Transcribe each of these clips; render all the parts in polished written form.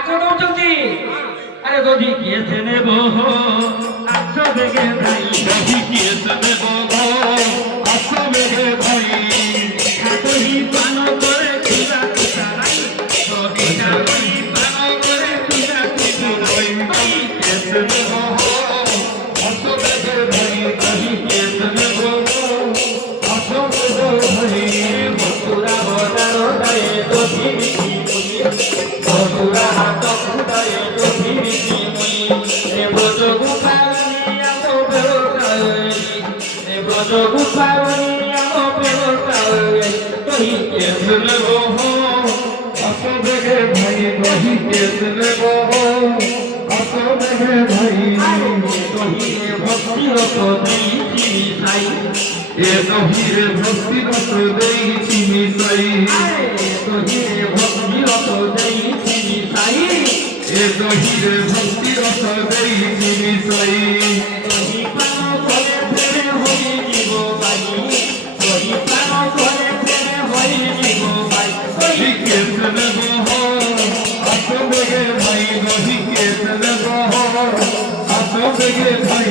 ঠাকুর যদি আরে যদি গিয়েছে নেব আচ্ছা দেখে ভাই যদি গিয়েছে নেব আচ্ছা দেখে ভাই ঠাকুরি পান করে তুলা তুলাই যদি ঠাকুরি পান করে তুলা তুলাই গিয়েছে নেব আচ্ছা দেখে ভাই যদি গিয়েছে নেব আচ্ছা দেখে ভাই মথুরা বজার দায়ে যদি মথুরা হাত খুদায়ে যদি রে ব্রজ গোপালিয়া তো বেরোতাই রে ব্রজ গোপালিয়া তো বেরোতাই তুই গিয়েছে নেব আচ্ছা দেখে ভাই যদি গিয়েছে নেব আচ্ছা দেখে ভাই তুই ভক্তিরত দিয়েছি সাই এ নহিরে ভক্তিরত দেইছি মিশাই তুই ভক্তিরত দিয়েছি সাই এ নহিরে ভক্তিরত দেইছি মিশাই তুই পান করে ফেরে হই জীব বাই তুই পান করে ফেরে হই জীব বাই তুই গিয়েছে নেব আচ্ছা দেখে ভাই যদি গিয়েছে নেব আচ্ছা দেখে ভাই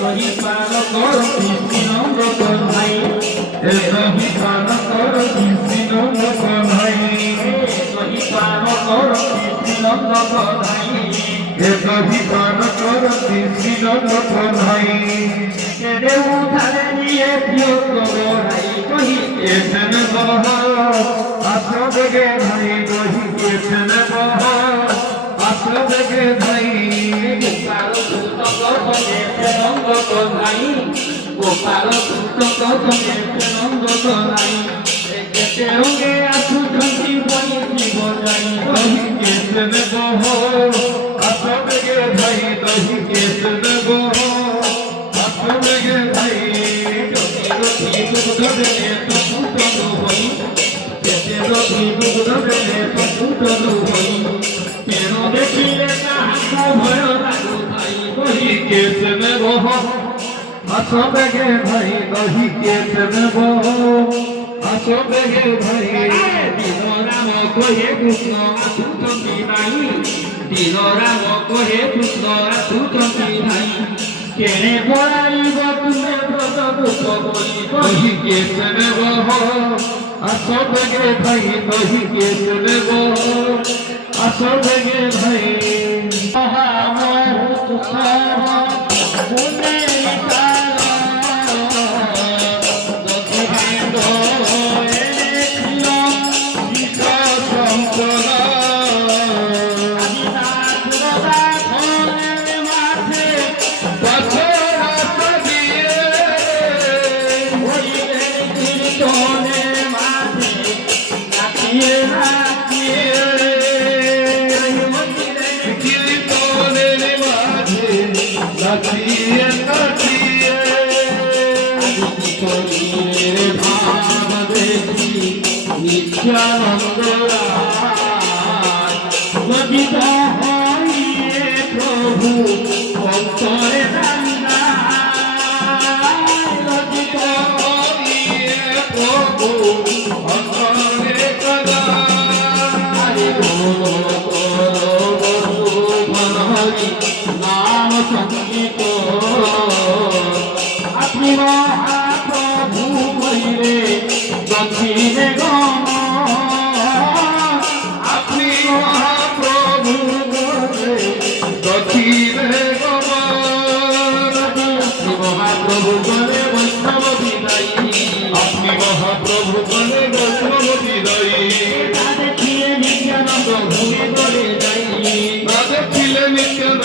তুই পান কর কৃষ্ণ নন্দ ভাই এ নহি পান কর কৃষ্ণ ভাই তুই পান কর কৃষ্ণ নন্দ ভাই এ নহি পান কর কৃষ্ণ ভাই রে উধারে নিয়ে প্রিয় ভাই তুই গিয়েছে নেব আচ্ছা দেখে ভাই যদি গিয়েছে নেব আচ্ছা দেখে ভাই গোপাল পুস্তক ধনে নন্দ ভাই গোপাল পুস্তক ধনে নন্দ ভাই কেতে রঙে আসু ঝন্টি বই জীব যাই দহি গিয়েছে নেব আচ্ছা দেখে ভাই দহি গিয়েছে নেব আচ্ছা দেখে ভাই রথি দুগ্ধ দেনে তপুতন হই কেতে রথি দুগ্ধ দেনে তপুতন হই কেন দেখিলে কাহাকো ভয় লাগু ভাই বহি গিয়েছে নেব আচ্ছা দেখে ভাই দহি গিয়েছে নেব আচ্ছা দেখে ভাই দিন রাম কহে কৃষ্ণ আসুচন্তি নাই দিন রাম কহে কৃষ্ণ আসুচন্তি নাই কেনে পড়াইব তুমে ব্রত দুঃখ বলি দহি গিয়েছে নেব আচ্ছা দেখে ভাই দহি গিয়েছে নেব আচ্ছা দেখে ভাই নাচিয়ে নাচিয়ে ভাব দেখি নিত্যানন্দ গদিত হইয়ে প্রভু অন্তরে দাঙ্গা গদিত হইয়ে প্রভু অন্তরে কদা হরি হরি নাম সঙ্গীত আপনি মহাপ্রভু হইলে দক্ষিণে গম আপনি মহাপ্রভু দক্ষিণে গমন আপনি মহাপ্রভু বলে বৈষ্ণব বিদায়ী আপনি মহাপ্রভু বলে বৈষ্ণব বিদায়ী দেখিয়ে নিত্যানন্দ ভূমি বলে যাই দেখিলে নিত্যানন্দ